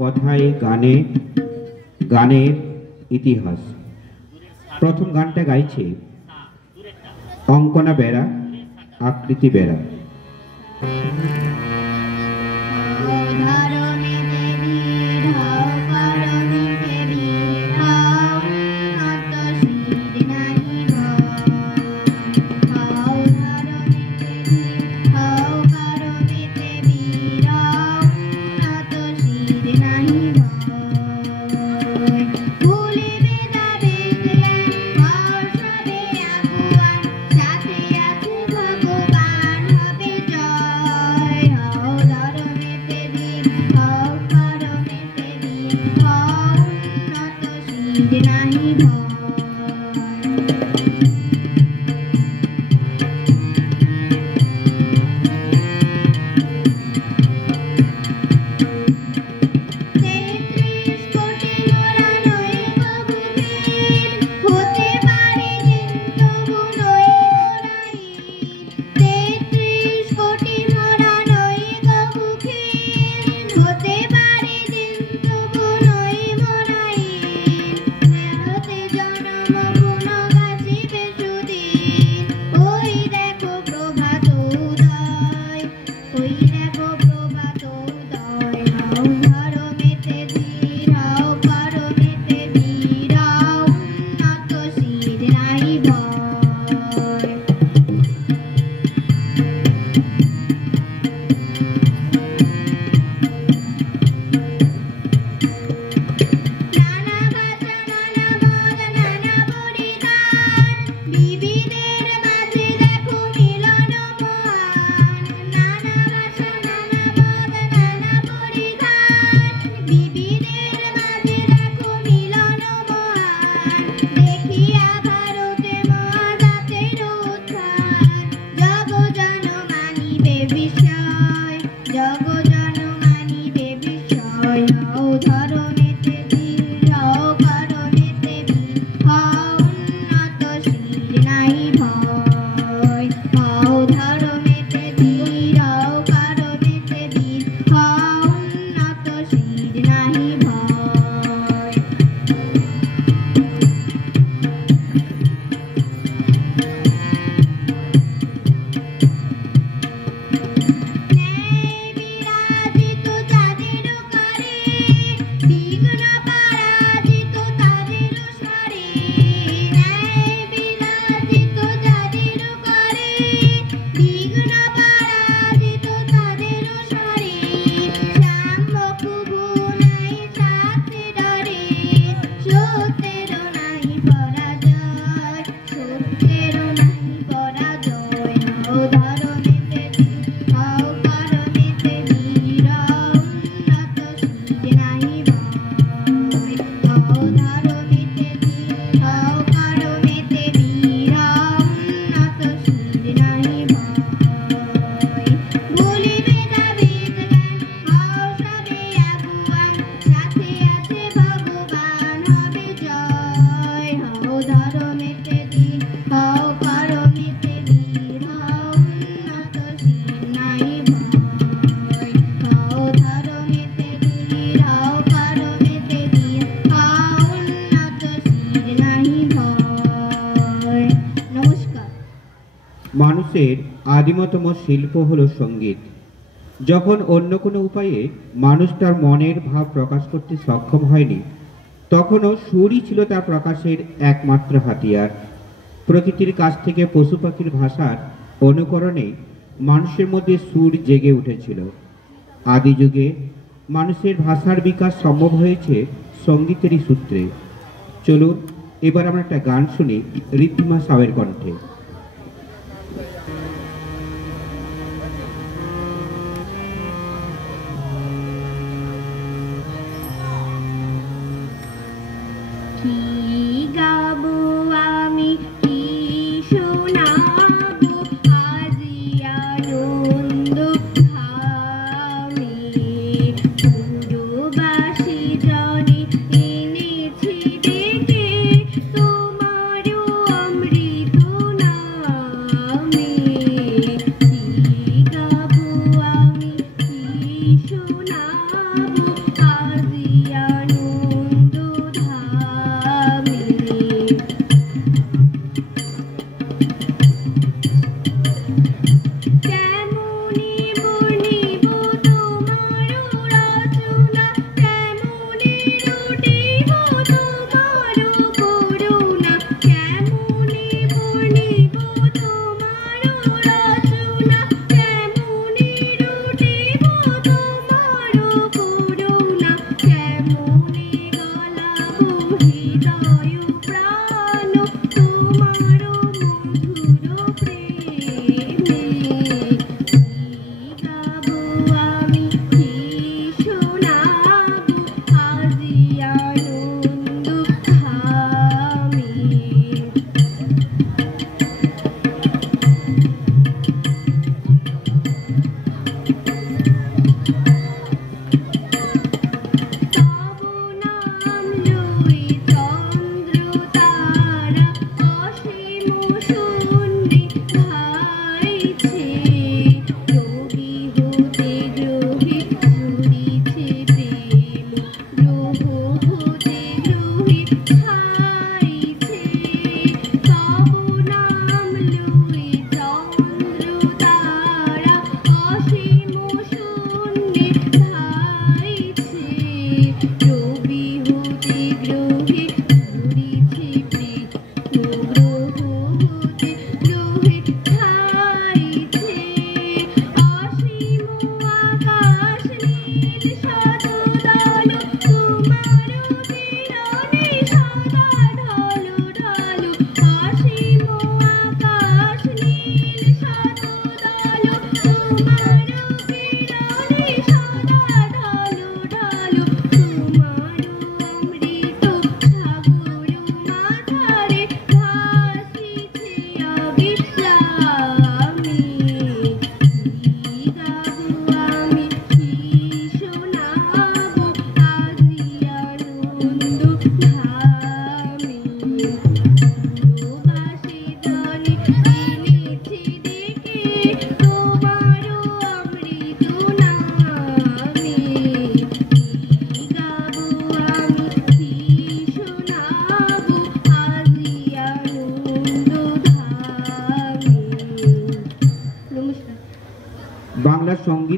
কথায় গানে গানের ইতিহাস। প্রথম গানটা গাইছে অঙ্কনা বেরা, আকৃতি বেরা। মানুষের আদিমতম শিল্প হলো সঙ্গীত। যখন অন্য কোনো উপায়ে মানুষ তার মনের ভাব প্রকাশ করতে সক্ষম হয়নি, তখনও সুরই ছিল তার প্রকাশের একমাত্র হাতিয়ার। প্রকৃতির কাছ থেকে পশু পাখির ভাষার অনুকরণে মানুষের মধ্যে সুর জেগে উঠেছিল। আদি যুগে মানুষের ভাষার বিকাশ সম্ভব হয়েছে সঙ্গীতেরই সূত্রে। চলুন এবার আমরা একটা গান শুনি ঋদ্ধিমা সাউয়ের কণ্ঠে। তোমারও অমৃত না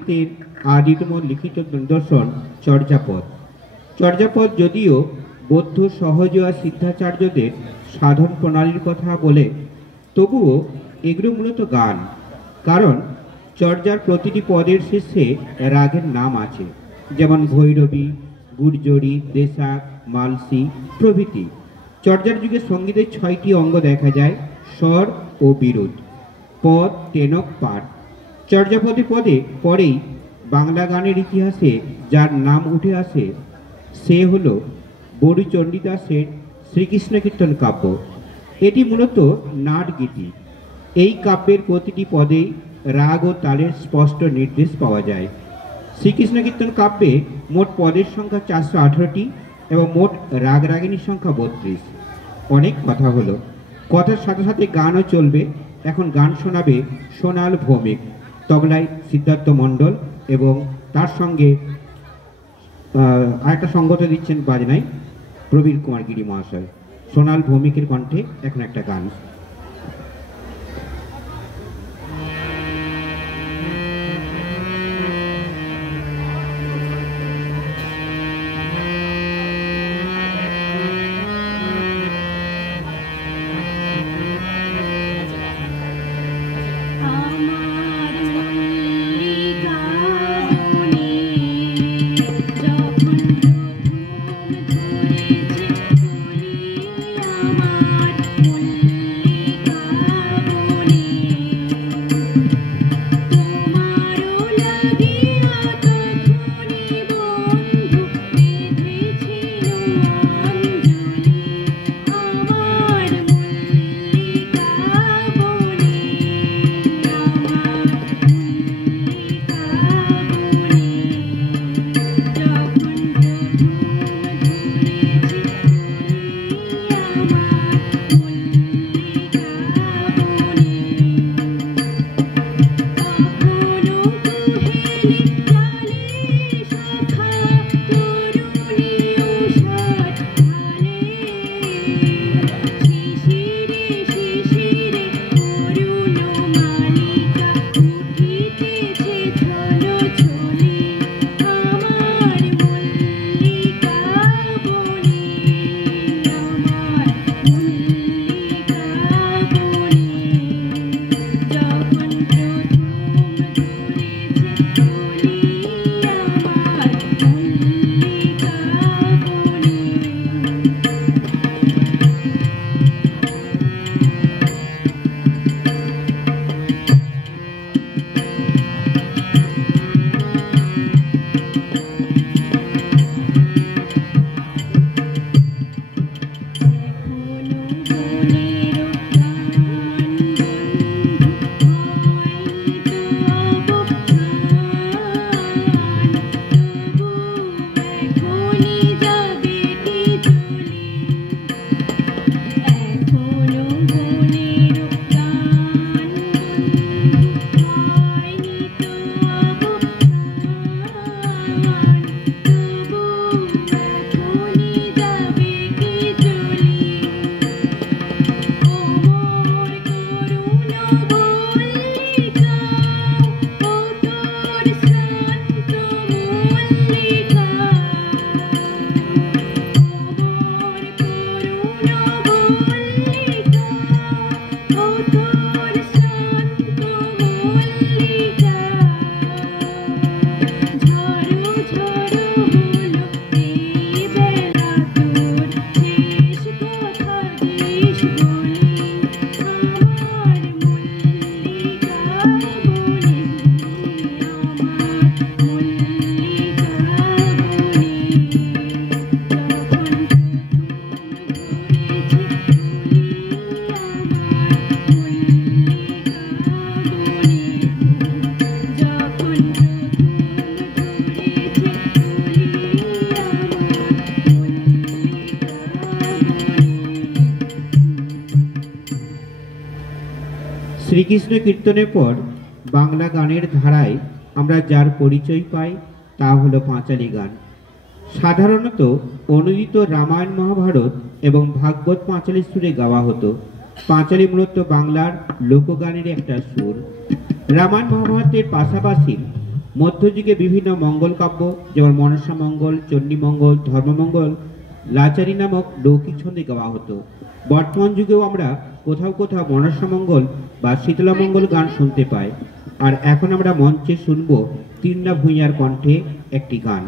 সংগীতের আদিতম লিখিত নিদর্শন চর্যাপদ। চর্যাপদ যদিও বৌদ্ধ সহজ সিদ্ধাচার্যদের সাধন প্রণালীর কথা বলে, তবুও এগুলো মূলত গান। কারণ চর্যার প্রতিটি পদের শেষে রাগের নাম আছে, যেমন ভৈরবী, গুর্জরী, দেশাক, মালসী প্রভৃতি। চর্যার যুগে সঙ্গীতের 6টি অঙ্গ দেখা যায়: স্বর ও বিরোধ, পদ, টেনক, পাঠ। চর্যাপদে পদে পরেই বাংলা গানের ইতিহাসে যার নাম উঠে আসে সে হল বড়ু চণ্ডীদাসের শ্রীকৃষ্ণ কীর্তন কাব্য। এটি মূলত নাট গীতি। এই কাব্যের প্রতিটি পদেই রাগ ও তালের স্পষ্ট নির্দেশ পাওয়া যায়। শ্রীকৃষ্ণ কীর্তন কাব্যে মোট পদের সংখ্যা 418টি এবং মোট রাগ রাগিনীর সংখ্যা 32। অনেক কথা হলো, কথার সাথে সাথে গানও চলবে। এখন গান শোনাবে সোনাল ভৌমিক, তবলায় সিদ্ধার্থ মণ্ডল এবং তার সঙ্গে আরেকটা সঙ্গত দিচ্ছেন বাজনায় প্রবীর কুমার গিরি মহাশয়। সোনাল ভৌমিকের কণ্ঠে এখন একটা গান। শ্রীকৃষ্ণ কীর্তনের পর বাংলা গানের ধারায় আমরা যার পরিচয় পাই তা হলো পাঁচালী গান। সাধারণত অনুদিত রামায়ণ, মহাভারত এবং ভাগবত পাঁচালী সুরে গাওয়া হতো। পাঁচালী মূলত বাংলার লোকগানের একটা সুর। রামায়ণ মহাভারতের পাশাপাশি মধ্যযুগে বিভিন্ন মঙ্গল কাব্য যেমন মনসা মঙ্গল, চণ্ডী মঙ্গল, ধর্মমঙ্গল, লাচারী নামক লৌকিক ছন্দে গাওয়া হতো। বর্তমান যুগেও আমরা কোথাও কোথাও মনসা মঙ্গল বা শীতলা মঙ্গল গান শুনতে পাই। আর এখন আমরা মঞ্চে শুনব তৃষ্ণা ভূঁইয়ার কণ্ঠে একটি গান।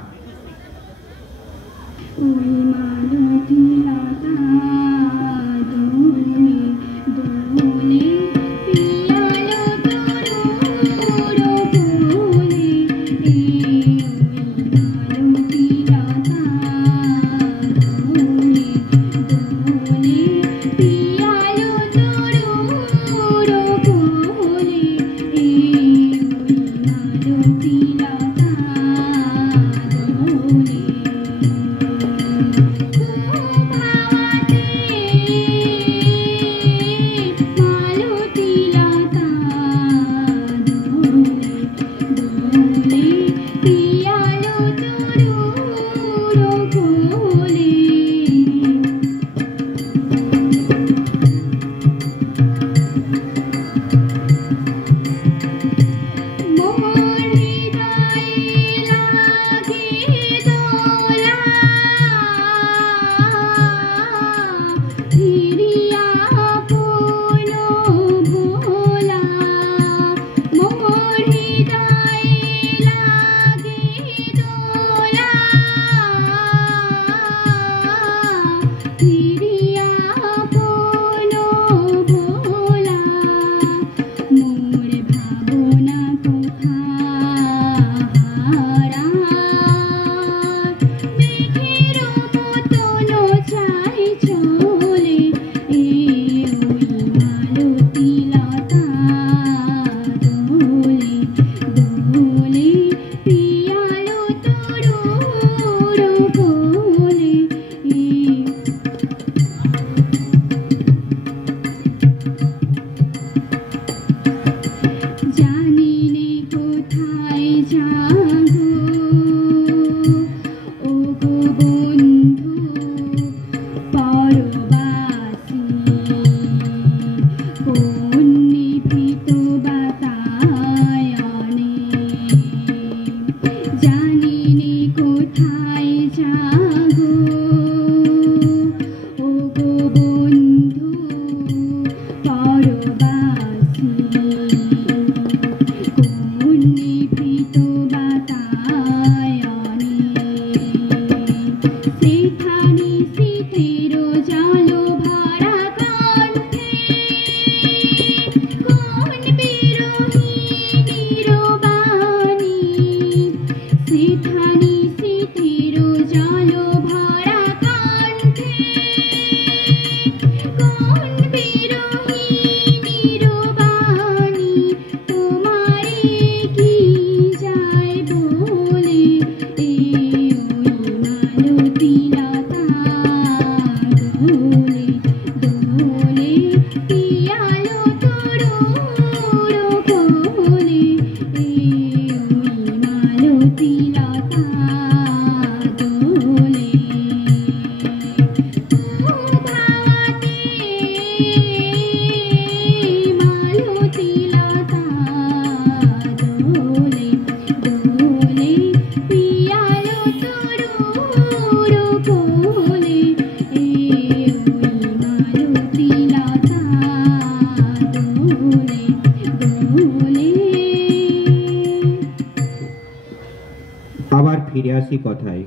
আবার ফিরে আসি কথায়।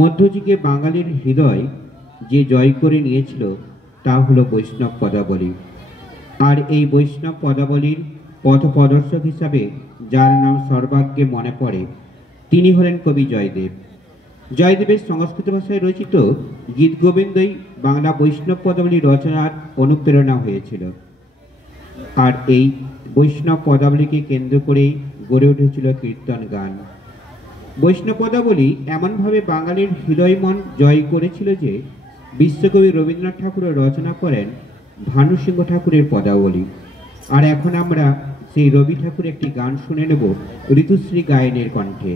মধ্যযুগে বাঙালির হৃদয় যে জয় করে নিয়েছিল তা হলো বৈষ্ণব পদাবলী। আর এই বৈষ্ণব পদাবলীর পথপ্রদর্শক হিসাবে যার নাম সর্বাগ্যে মনে পড়ে তিনি হলেন কবি জয়দেব। জয়দেবের সংস্কৃত ভাষায় রচিত গীত গোবিন্দই বাংলা বৈষ্ণব পদাবলী রচনার অনুপ্রেরণা হয়েছিল। আর এই বৈষ্ণব পদাবলীকে কেন্দ্র করেই গড়ে উঠেছিল কীর্তন গান। বৈষ্ণব পদাবলী এমনভাবে বাঙালির হৃদয় মন জয় করেছিল যে বিশ্বকবি রবীন্দ্রনাথ ঠাকুর রচনা করেন ভানু সিংহ ঠাকুরের পদাবলী। আর এখন আমরা সেই রবি ঠাকুর একটি গান শুনে নেব ঋতুশ্রী গায়নের কণ্ঠে।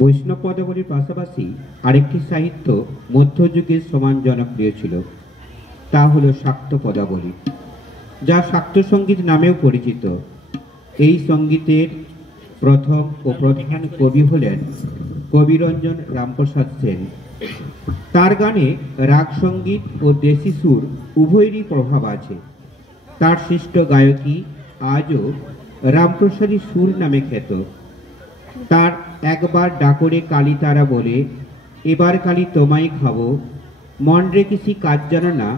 বৈষ্ণব পদাবলীর পাশাপাশি আরেকটি সাহিত্য মধ্যযুগের সমান জনপ্রিয় ছিল, তা হল শাক্ত পদাবলী, যা শাক্ত সঙ্গীত নামেও পরিচিত। এই সঙ্গীতের প্রথম ও প্রধান কবি হলেন কবিরঞ্জন রামপ্রসাদ সেন। তার গানে রাগ সঙ্গীত ও দেশি সুর উভয়েরই প্রভাব আছে। তার সৃষ্ট গায়কী আজও রামপ্রসাদী সুর নামে খ্যাত। তার একবার ডাকরে কালী তারা বলে, এবার কালী তোমায় খাবো, মন রে কিসি কাজ জানো না,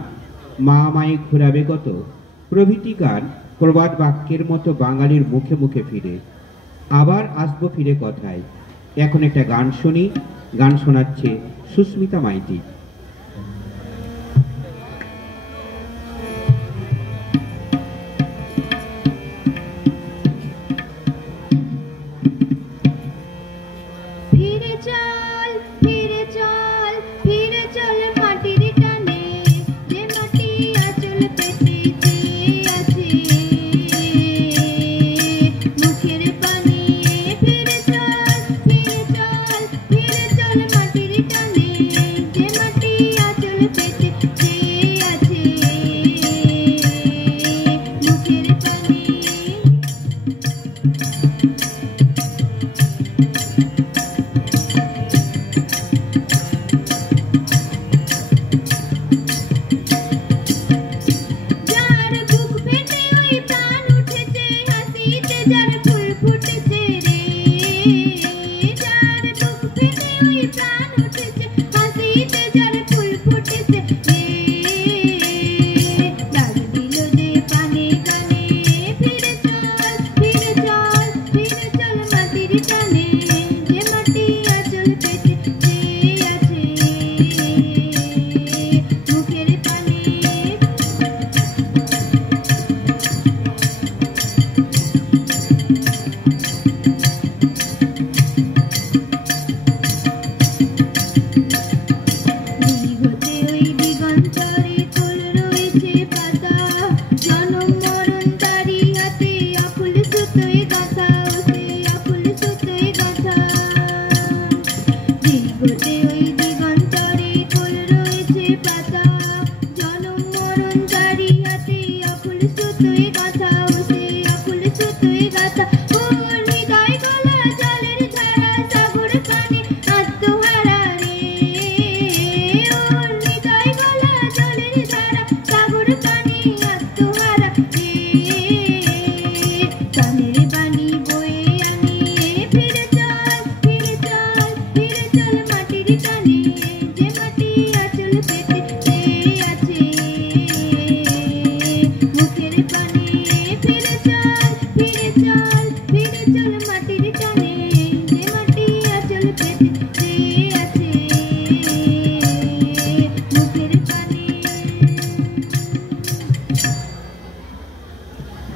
মা মায়ে ঘুরাবে কত প্রভৃতি গান প্রবাদ বাক্যের মতো বাঙালির মুখে মুখে ফিরে। আবার আসবো ফিরে কথায়। এখন একটা গান শুনি। গান শোনাচ্ছে সুস্মিতা মাইতি।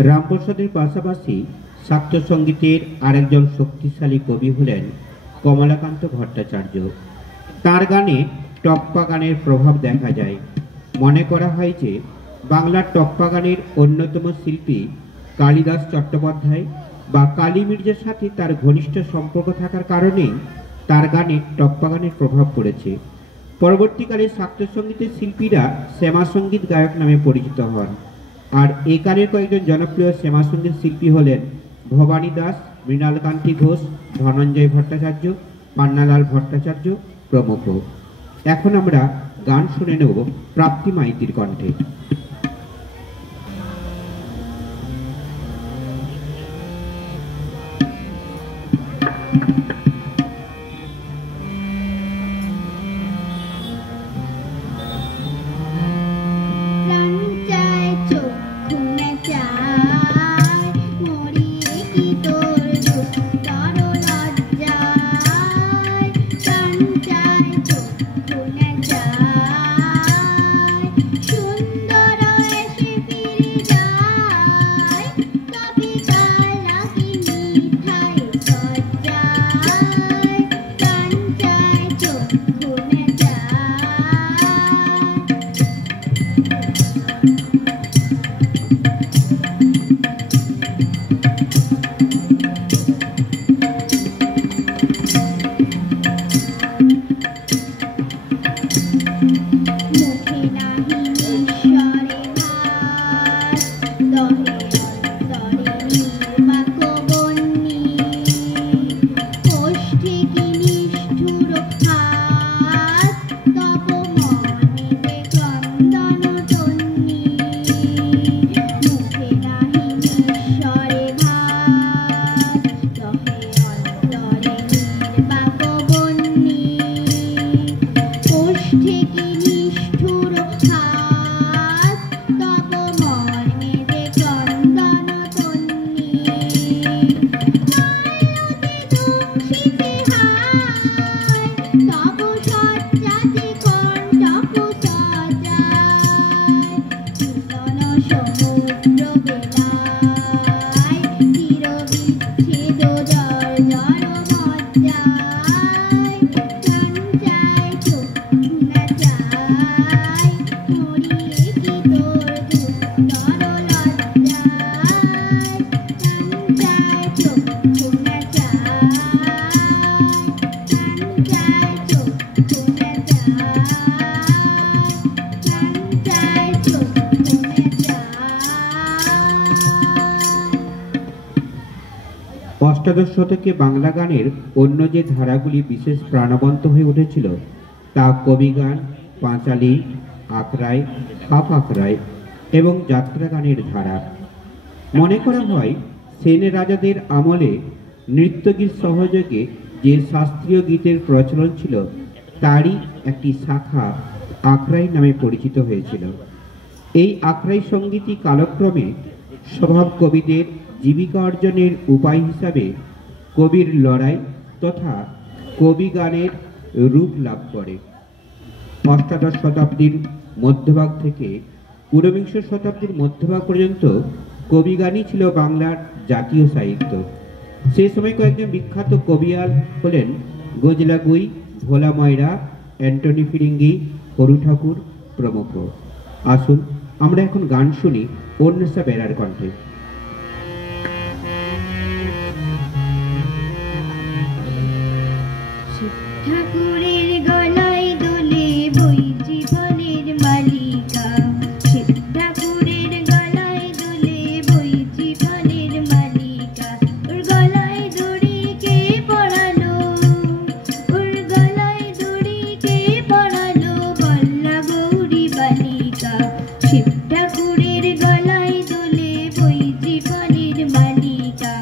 রামপ্রসাদের পাশাপাশি শাক্ত সঙ্গীতের আরেকজন শক্তিশালী কবি হলেন কমলাকান্ত ভট্টাচার্য। তার গানে টপ্পা গানের প্রভাব দেখা যায়। মনে করা হয় যে বাংলার টপ্পা গানের অন্যতম শিল্পী কালিদাস চট্টোপাধ্যায় বা কালী মির্জার সাথে তার ঘনিষ্ঠ সম্পর্ক থাকার কারণেই তার গানে টপ্পা গানের প্রভাব পড়েছে। পরবর্তীকালে শাক্ত সঙ্গীতের শিল্পীরা শ্যামা সঙ্গীত গায়ক নামে পরিচিত হন। আর এই কালের কয়েকজন জনপ্রিয় শ্যামা সঙ্গীত শিল্পী হলেন ভবানী দাস, মৃণালকান্তি ঘোষ, ধনঞ্জয় ভট্টাচার্য, পান্নালাল ভট্টাচার্য প্রমুখ। এখন আমরা গান শুনে নেব প্রাপ্তি মাইতির কণ্ঠে। অষ্টাদশ শতকে বাংলা গানের অন্য যে ধারাগুলি বিশেষ প্রাণবন্ত হয়ে উঠেছিল তা কবিগান, পাঁচালী, আখড়াই, হাফ আখড়াই এবং যাত্রা গানের ধারা। মনে করা হয় সেন রাজাদের আমলে নৃত্যগীত সহযোগে যে শাস্ত্রীয় গীতের প্রচলন ছিল তারই একটি শাখা আখড়াই নামে পরিচিত হয়েছিল। এই আখড়াই সঙ্গীতই কালক্রমে স্বভাব কবিদের জীবিকা অর্জনের উপায় হিসাবে কবির লড়াই তথা কবি গানের রূপ লাভ করে। অষ্টাদশ শতাব্দীর মধ্যভাগ থেকে ঊনবিংশ শতাব্দীর মধ্যভাগ পর্যন্ত কবি গানই ছিল বাংলার জাতীয় সাহিত্য। সে সময় কয়েকজন বিখ্যাত কবিয়াল হলেন গজলা গুই, ভোলা ময়রা, অ্যান্টনি ফিরিঙ্গি, হরু ঠাকুর প্রমুখ। আসুন আমরা এখন গান শুনি অন্বেষা বেরার কণ্ঠে। ঠাকুরের গলায় দোলে বই জীবনের মালিকা, শিব ঠাকুরের গলায় দোলে বই জীবনের মালিকা। ওর গলায় দড়ি কে পড়ালো, ওর গলায় দড়ি কে পড়ালো, বল্লা গৌরী বালিকা। শিব ঠাকুরের গলায় দোলে বই জীবনের মালিকা।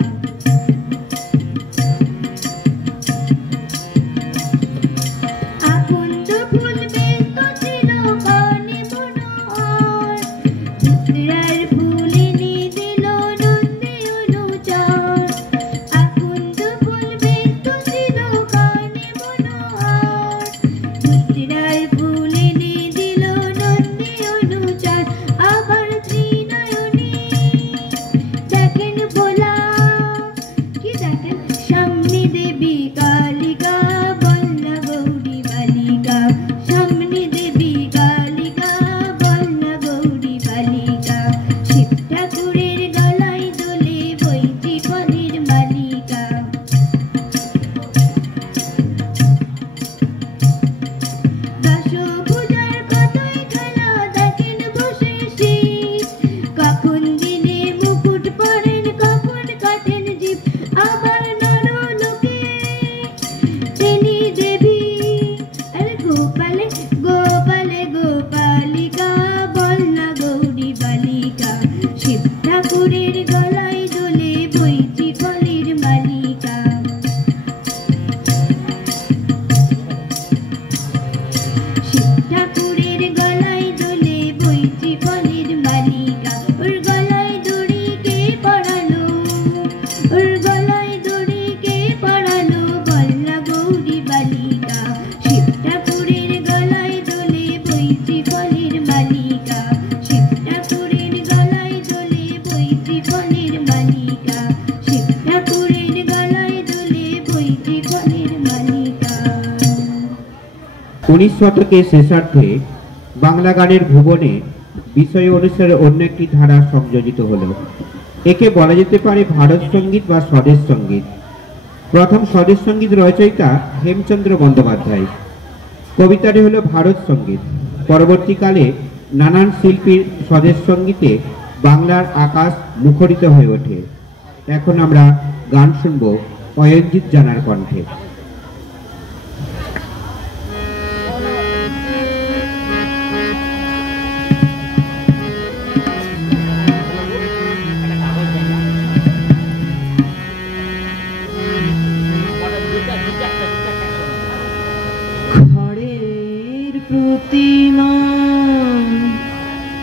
সামনে দেবী কালিকা, বল্লা গৌরী বালিকা। 19 শতকের শেষার্ধে বাংলা গানের ভুবনে বিষয় অনুসারে অন্য একটি ধারা সংযোজিত হল। একে বলা যেতে পারে ভারত সঙ্গীত বা স্বদেশ সঙ্গীত। প্রথম স্বদেশ সঙ্গীত রচয়িতা হেমচন্দ্র বন্দ্যোপাধ্যায়। কবিতাটি হলো ভারত সঙ্গীত। পরবর্তীকালে নানান শিল্পীর স্বদেশ সঙ্গীতে বাংলার আকাশ মুখরিত হয়ে ওঠে। এখন আমরা গান শুনব অয়নজিৎ জানার কণ্ঠে। খড়ের প্রতিমা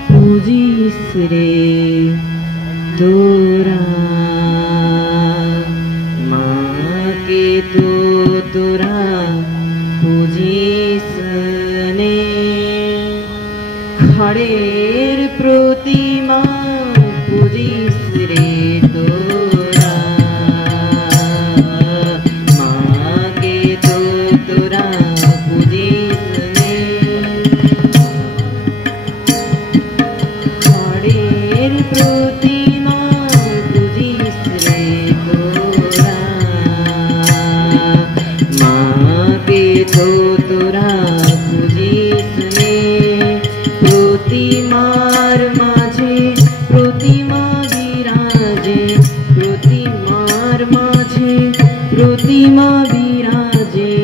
পুজিস রে তোরা, মাকে তো তোরা পুজিস নে। খড়ের প্রতিমা পুজিস রে তোরা, মাকে তো তোরা পুজিস নে। খড়ের প্রতিমা পুজিস রে তোরা, মাকে তো তোরা পুজিস নে। প্রতিমার মাঝে প্রতিমা বিরাজে, প্রতিমার মাঝে প্রতিমা বিরাজে।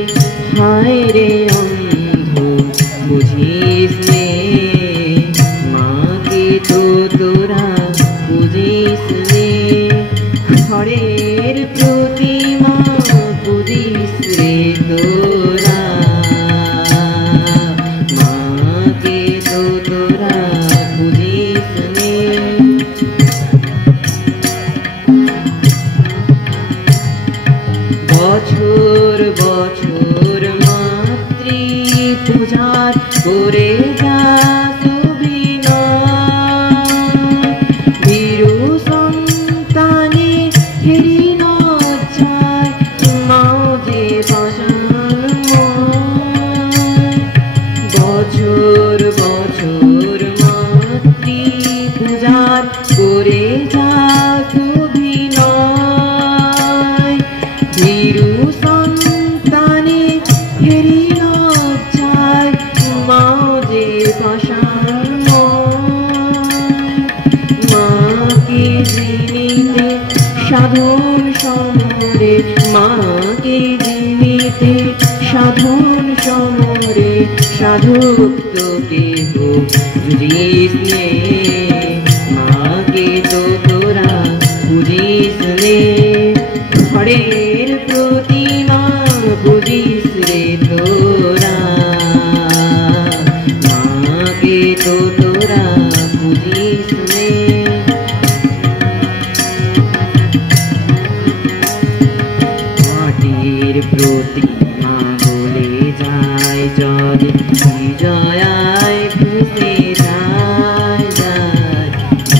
হায় রে অন্ধ বুঝিস নে, মাকে তো তোরা বুঝিস নে। খড়ের প্রতিমা বুঝিস রে তোরা, মাকে তো তোরা বুঝিস নে। বছর বছর মাতৃ পূজার করে যা বীরু সন্তানে হেরি নচ্ছায়, মাঝে পাশান। বছর বছর মাতৃ পূজার করে যা ভীরু সন্তানে হেরি নচ্ছায়, মাঝে পাশান। মাকে জিনিতে সাধন সমরে, মাকে জিনিতে সাধন সমরে। সাধক তো কেহ বুঝিস নে, মাকে তো তোরা বুঝিস নে। খড়ের প্রতিমা বুঝিস রে তোরা, মাকে তো তোরা বুঝিস নে। মাটির প্রতিমা বলে যায় জলে, বিজয়ায় ভেসে যায় যায়,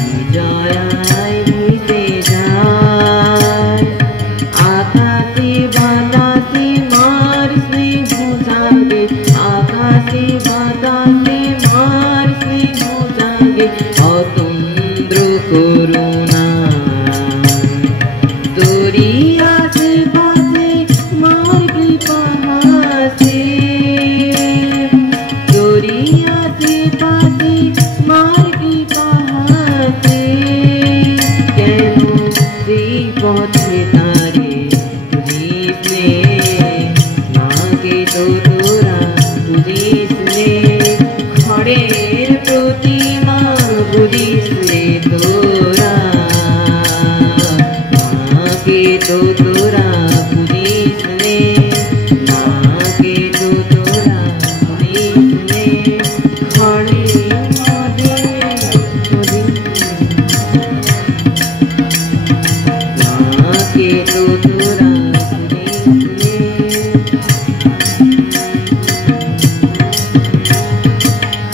বিজয়ায় ভেসে যায়। আকাশে বাতাসে মার স্নেহ জাগে, আকাশে বাতাসে মার স্নেহ জাগে। অতন্দ্র করুণা তোরি আশেপাশে মার কৃপা হাসে, তোরি আশেপাশে মার কৃপা হাসে। কেন সেই পথে তারে বুঝিস নে, মাকে তো তোরা বুঝিস নে। খড়ের প্রতিমা বুঝিস রে তোরা, মাকে তো তোরা বুঝিস নে, মাকে তো তোরা বুঝিস নে। খড়ের মাঝে মাকে তো তোরা বুঝিস নে।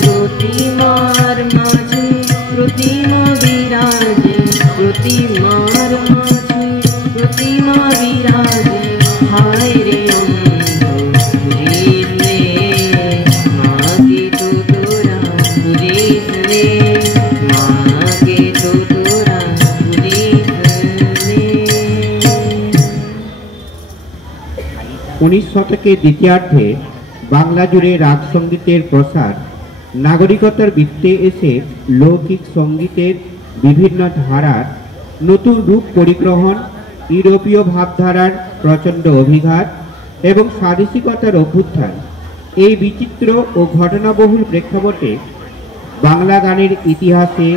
প্রতিমার মাঝে প্রতিমা বিরাজে, প্রতিমার মাঝে প্রতিমা বিরাজে। হায় রে অন্ধ বুঝিস নে, 19 শতকের দ্বিতীয়ার্ধে বাংলা জুড়ে রাগ সঙ্গীতের প্রসার, নাগরিকতার বৃত্তে এসে লৌকিক সঙ্গীতের বিভিন্ন ধারার নতুন রূপ পরিগ্রহণ, ইউরোপীয় ভাবধারার প্রচণ্ড অভিঘাত এবং স্বাদেশিকতার অভ্যুত্থান, এই বিচিত্র ও ঘটনাবহুল প্রেক্ষাপটে বাংলা গানের ইতিহাসে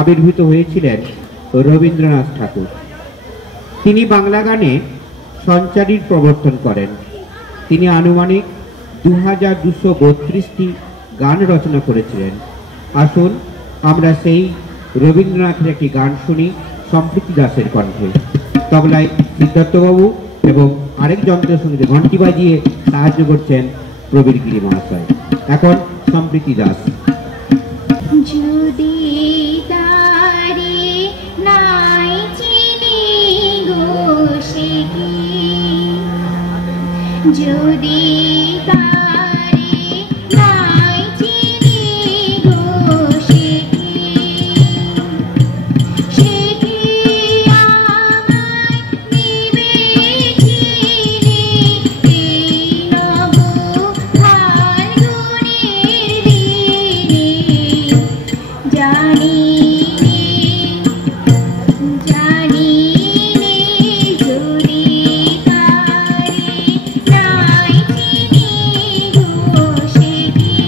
আবির্ভূত হয়েছিলেন রবীন্দ্রনাথ ঠাকুর। তিনি বাংলা গানে সঞ্চারীর প্রবর্তন করেন। তিনি আনুমানিক 2232টি গান রচনা করেছিলেন। আসুন আমরা সেই রবীন্দ্রনাথের একটি গান শুনি সম্প্রীতি দাসের কণ্ঠে। তবলায় সিদ্ধার্থবাবু এবং আরেক যন্ত্রের সঙ্গে ঘণ্টি বাজিয়ে সাহায্য করছেন প্রবীর গিরি মহাশয়। এখন সম্প্রীতি দাস। যদি তারে নাই চিনি গো সে কি, যদি তারে নাই চিনি গো সে কি, সে কি আমায় নিবে চিনি এই নব ফাল্গুনের দিনে, জানি জানি যদি তারে নাই চিনি গো সে কি।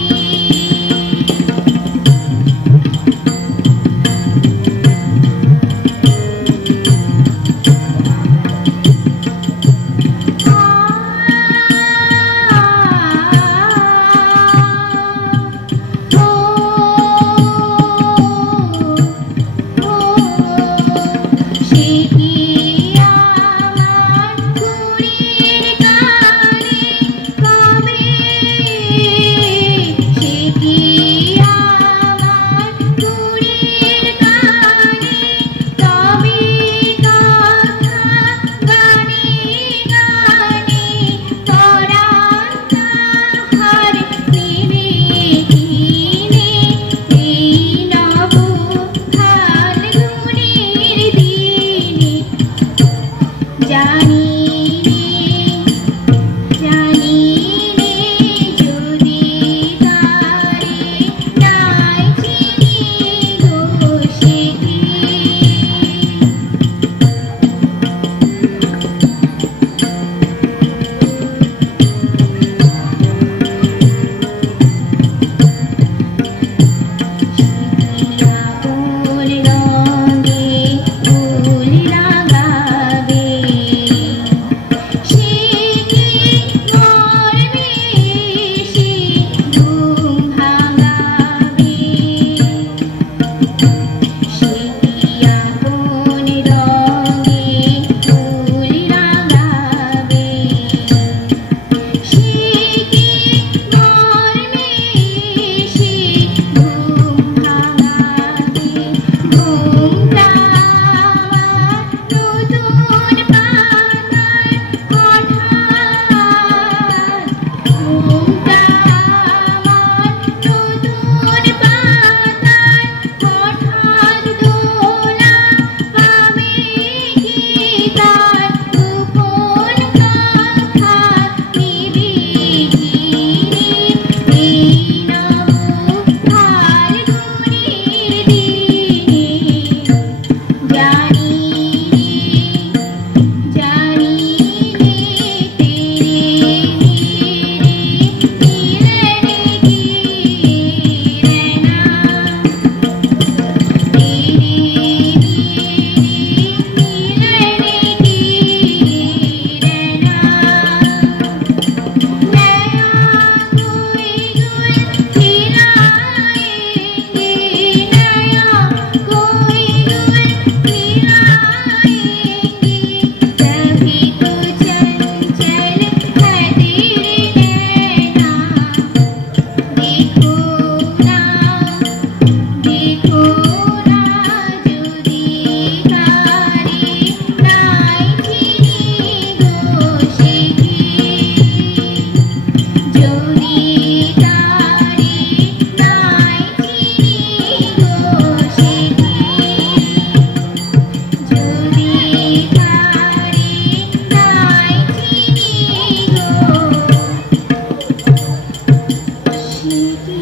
কি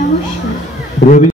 নমস্কার। রবি